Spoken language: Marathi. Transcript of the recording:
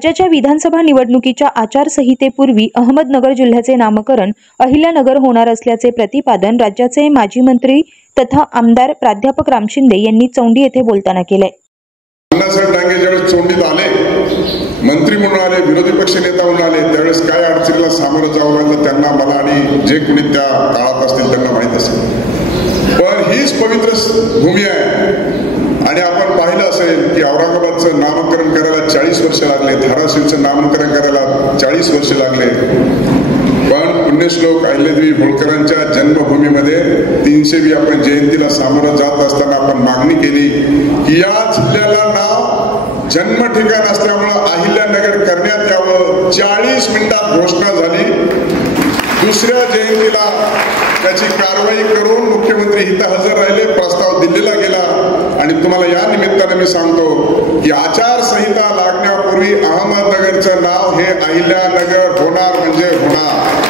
राज्याच्या विधानसभा निवडणुकीच्या आचारसंहितेपूर्वी अहमदनगर जिल्ह्याचे नामकरण अहिल्यानगर होणार असल्याचे प्रतिपादन राज्याचे माजी मंत्री तथा आमदार प्राध्यापक राम शिंदे यांनी चौंडी येथे बोलताना केले। अण्णासाहेब डांगे ज्यावेळेस चौंडीत आले, मंत्री म्हणून आले, विरोधी पक्ष नेता म्हणून आले, त्यावेळेस काय अडचणीला सामोरं जावं लागलं त्यांना, मला आणि जे कोणी त्या काळात असतील त्यांना माहीत असेल। पण हीच पवित्र भूमी आहे आणि आपण पाहिलं असेल की औरंगाबादचं नामकरण करायला 40 वर्ष लागले, धाराशिवचं नामकरण करायला 40 वर्ष लागले। पण पुण्यश्लोक अहिल्यादेवी होळकरांच्या जन्मभूमीमध्ये 300वी आपण जयंतीला सामोरं जात असताना आपण मागणी केली की या जिल्ह्याला नाव जन्म ठिकाण असल्यामुळं अहिल्यानगर करण्यात यावं। 40 मिनिटात घोषणा झाली। दुसऱ्या जयंतीला त्याची कारवाई करून मुख्यमंत्री इथं हजर राहिले, प्रस्ताव दिल्लीला गेला। आणि तुम्हाला या निमित्ताने मी सांगतो की आचारसंहिता लागण्यापूर्वी अहमदनगरचं नाव हे अहिल्यानगर होणार म्हणजे होणार।